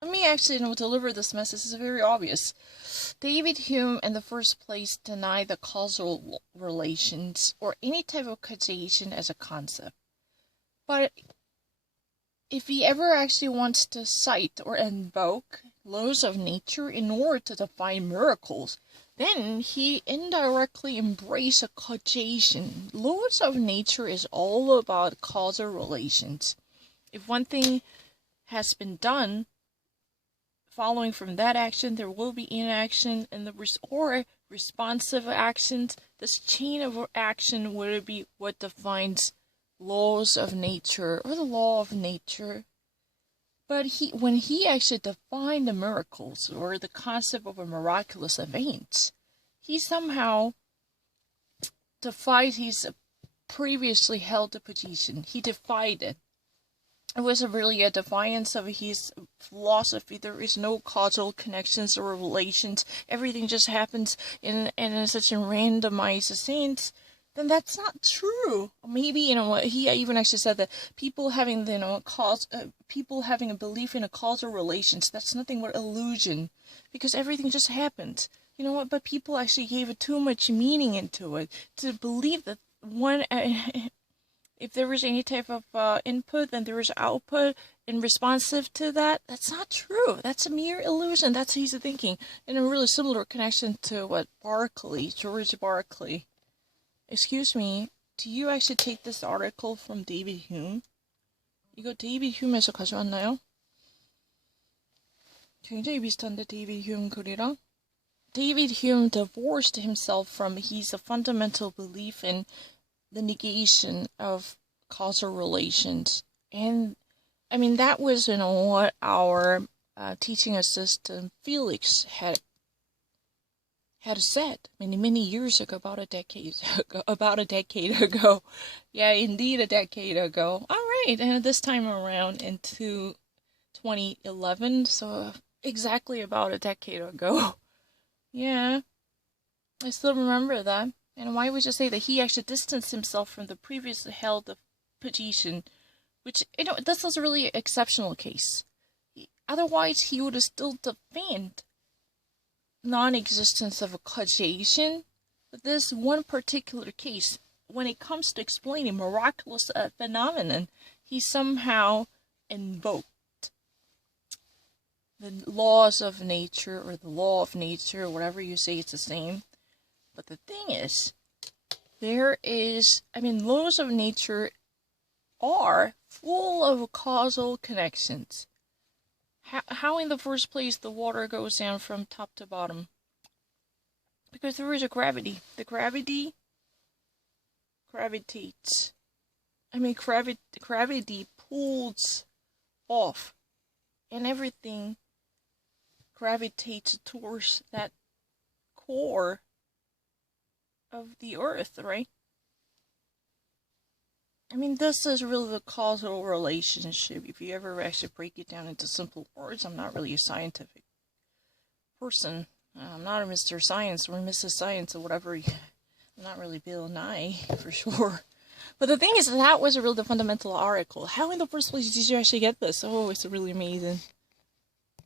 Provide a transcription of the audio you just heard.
Let me actually deliver this message. It's very obvious. David Hume, in the first place, denied the causal relations or any type of causation as a concept. But if he ever actually wants to cite or invoke laws of nature in order to define miracles, then he indirectly embraced a causation. Laws of nature is all about causal relations. If one thing has been done, following from that action, there will be inaction, and or responsive actions. This chain of action would be what defines laws of nature or the law of nature. But when he actually defined the miracles or the concept of a miraculous event, he somehow defied his previously held position. He defied it. It was really a defiance of his philosophy. There is no causal connections or relations. Everything just happens in such a randomized sense. Then that's not true. Maybe, he even actually said that people having, people having a belief in a causal relations, that's nothing but illusion, because everything just happens. You know what? But people actually gave too much meaning into it to believe that one. If there was any type of input, then there was output in responsive to that. That's not true. That's a mere illusion. That's easy thinking. And a really similar connection to George Berkeley. Excuse me, do you actually take this article from David Hume? 이거 데이비드 휴메에서 가져왔나요? 굉장히 비슷한데, 데이비드 휴me 글이랑? David Hume divorced himself from his fundamental belief in the negation of causal relations. And that was what our teaching assistant Felix had said many years ago, about a decade ago. Yeah, indeed, a decade ago. All right, and this time around into 2011, so exactly about a decade ago. Yeah, I still remember that. And why would you say that he actually distanced himself from the previously held position, which, this was a really exceptional case. Otherwise, he would have still defended non-existence of a causation. But this one particular case, when it comes to explaining miraculous phenomenon, he somehow invoked the laws of nature, or the law of nature, whatever you say, it's the same. But the thing is, laws of nature are full of causal connections. How in the first place the water goes down from top to bottom? Because there is a gravity. The gravity gravitates. Gravity pulls off, and everything gravitates towards that core of the earth, right? This is really the causal relationship. If you ever actually break it down into simple words, I'm not really a scientific person. I'm not a Mr. Science or Mrs. Science or whatever. I'm not really Bill Nye, for sure. But the thing is, that was really the fundamental article. How in the first place did you actually get this? Oh, it's really amazing.